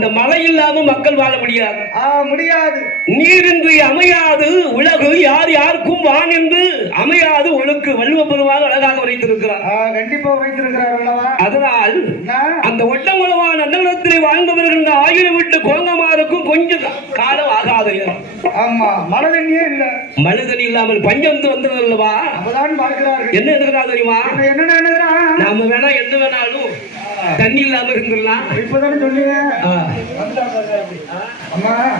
அந்த மழை இல்லாம மக்கள் வாழ முடியாது. முடியாது. நீரின்றி அமையாது உலகு, யார் யாருக்கும் வான் என்று அமையாது ஒழுக்கு வள்ளுவ பெருமாள் அழகாக உரைத்திருக்கிறார். கண்டிப்பா உரைத்திருக்கிறார் அல்லவா? அதனால் அந்த ஒட்டங்குளமான அன்னகுலத்திலே வாழ்ந்து வருகின்ற ஆயிரம் விட்டு கோங்கமாருக்கும் கொஞ்சம் காலம் ஆகாது. ஆமா, மழை தண்ணியே இல்ல. மழை தண்ணி இல்லாமல் பஞ்சம் வந்தது அல்லவா? அப்பதான் பார்க்கிறார்கள். என்ன இருக்கிறா தெரியுமா? என்ன நாம வேணா எந்த வேணாலும் தண்ணி இல்லாம இருந்துடலாம். இப்பதானே சொன்னீங்க.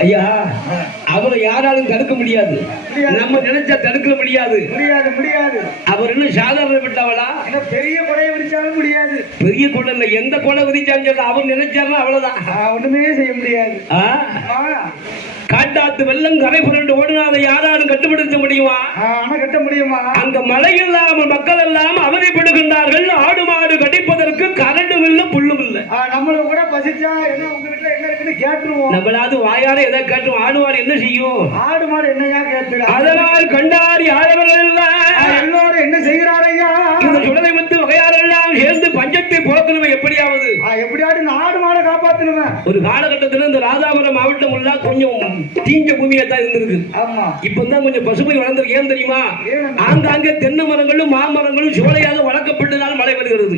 ஐயா, அவரை யாராலும் தடுக்க முடியாது. நம்ம நினைச்சா தடுக்க முடியாது. அவர் இன்னும் சாதாரணப்பட்டவளா? பெரிய கொடையை விரிச்சாலும் முடியாது. பெரிய கொடை இல்ல, எந்த கொடை விரிச்சாலும் அவர் நினைச்சாருன்னா அவ்வளவுதான், ஒண்ணுமே செய்ய முடியாது. காட்டாத்து வெள்ளம் கரை புரண்டு ஓடுனாத யாராலும் கட்டுப்படுத்த முடியுமா? கட்ட முடியுமா? அங்க மழை இல்லாமல் மக்கள் எல்லாம் அவதிப்படுகின்றார்கள். ஆடு மாடு கடிப்பதற்கு கரண்டும் இல்ல, புல்லும் இல்ல. நம்மள கூட பசிச்சா என்ன உங்க வீட்டுல என்ன இருக்குன்னு கேட்டுருவோம். நம்மளாவது வாயார எதை கேட்டுவோம். ஆடு மாடு என்ன செய்யும்? ஆடு மாடு என்னையா கேட்டு? அதனால் கண்டார் யாரவர்கள் எல்லாரும் என்ன செய்கிறார் ஐயா? இந்த சுடலை வந்து வகையாரெல்லாம் சேர்ந்து பஞ்சத்தை போக்கணுமே எப்படியாவது. எப்படியாவது ஆடு மாடை காப்பாற்றணுமே. ஒரு காலகட்டத்தில் இந்த ராதாபுரம் மாவட்டம் உள்ள கொஞ்சம் தீஞ்ச பூமியா தான் இருந்திருக்கு. இப்பதான் கொஞ்சம் பசுமை வளர்ந்திருக்கு. ஏன் தெரியுமா? ஆங்காங்கே தென்னை மரங்களும் மாமரங்களும் சோலையாக வளர்க்கப்பட்டதால் மழை வருகிறது.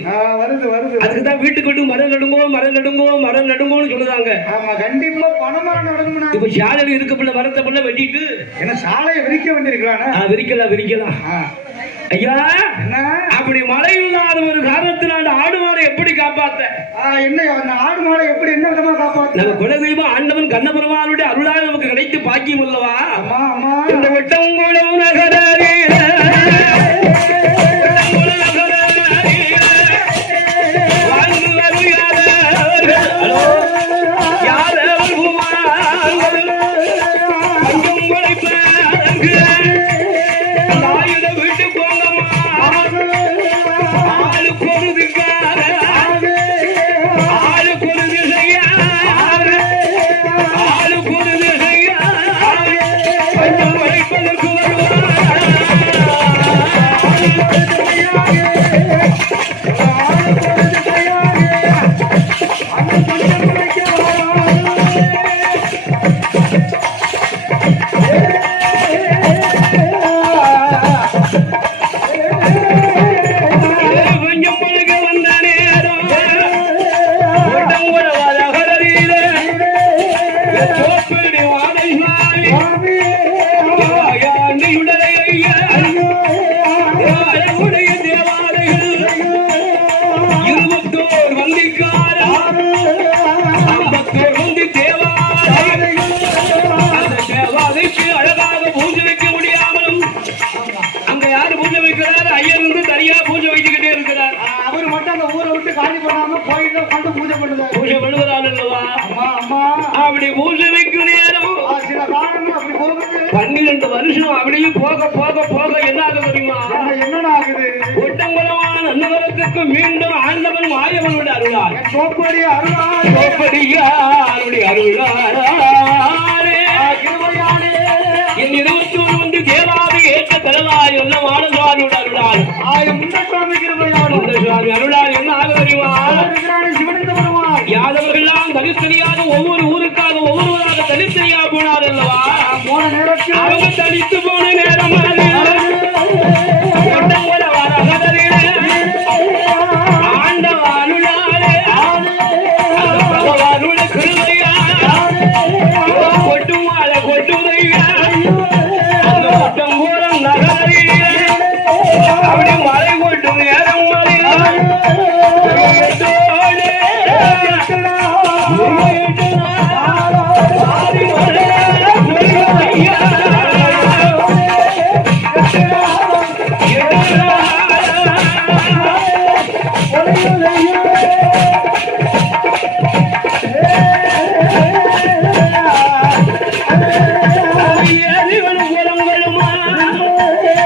அதுக்குதான் வீட்டுக்கு வீட்டு மரம் நடுங்கோ மரம் நடுங்கோ மரம் நடுங்கோன்னு சொல்லுறாங்க. கண்டிப்பா பணமரம் நடணும்னா இப்ப சாலையில் இருக்கப்பட்ட மரத்தை பண்ண வெட்டிட்டு என்ன சாலையை விரிக்க வேண்டியிருக்கலாம். விரிக்கலாம் ஐயா. அப்படி மழை இல்லாத ஒரு காரணத்தினால் ஆடு மாடை எப்படி காப்பாத்த? என்ன ஆடு மாடை எப்படி என்ன விதமா காப்பாத்த? நம்ம குலதெய்வம் ஆண்டவன் கண்ணபெருமானுடைய அருளால் நமக்கு கிடைத்து பாக்கியம் அல்லவா? இந்த வெட்டங்குளம் நகரே அப்படி பூஜை வைக்கும் நேரம் 12 வருஷம் அப்படியே போக போக போக என்ன ஆகுது தெரியுமா? என்ன ஆகுது? ஒட்டங்குளமான அன்னவரத்துக்கு மீண்டும் ஆண்டவன் மாயவனோட அருளார் என் 21 வந்து தேவாதி ஏற்ற தலைவாய் உள்ள மாணவானோட அருளார் அருளார் என்ன ஆக தெரியுமா? யாதவர்கள்லாம் தனித்தனியாக ஒவ்வொரு ஊருக்காக ஒவ்வொருவராக தனித்தனியாக போனார் அல்லவா? அவங்க தனித்து போன நேரம் ஆண்டவானுடைய பகவானுடைய கிருபையா கொட்டுமால கொட்டுதையா அந்த ஒட்டங்கூரம் நகரில் அப்படி மழை கொட்டும் நேரம்